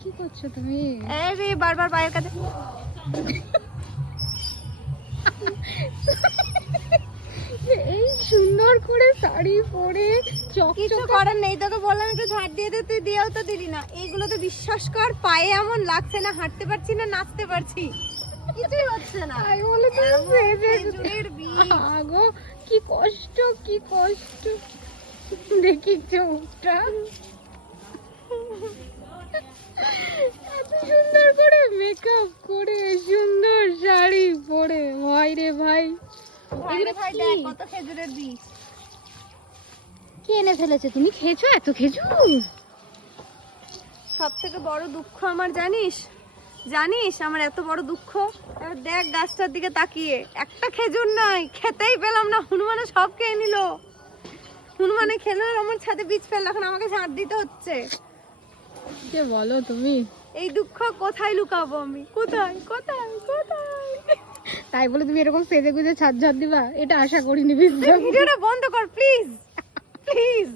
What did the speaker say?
কি করছো তুমি? আরে বারবার পায়ের কাছে। এই সুন্দর করে শাড়ি পরে কিছু করার নেই, তোকে বললাম একটু ঝাড় দিয়ে দে, তুই দিয়েও তো দিলি না। এইগুলো তো বিশ্বাস কর পায়ে এমন লাগছে না, হাঁটতে পারছি না, নাচতে পারছি, কিছুই হচ্ছে না। আই বলে তো খেজুরের বীজ। আগো কি কষ্ট, কি কষ্ট। দেখি চোখটা এত সুন্দর করে মেকআপ করে, সুন্দর শাড়ি পরে, ভাই রে ভাই। ভাইরে ভাই দেখ কত খেজুরের বীজ। কে এনে ফেলেছে? তুমি খেয়েছো এত খেজুর? সব থেকে বড় দুঃখ আমার জানিস, জানিস আমার এত বড় দুঃখ? এবার দেখ গাছটার দিকে তাকিয়ে, একটা খেজুর নাই, খেতেই পেলাম না। হনুমানে সব খেয়ে নিল। হনুমানে খেলো আর আমার ছাদে বীজ ফেললো, এখন আমাকে ঝাড় দিতে হচ্ছে। কে বলো তুমি? এই দুঃখ কোথায় লুকাবো আমি? কোথায় কোথায় কোথায়? তাই বলে তুমি এরকম সেজে গুজে ছাদ ঝাড় দিবা? এটা আশা করিনি। বিশ্বাস ভিডিওটা বন্ধ কর প্লিজ, প্লিজ।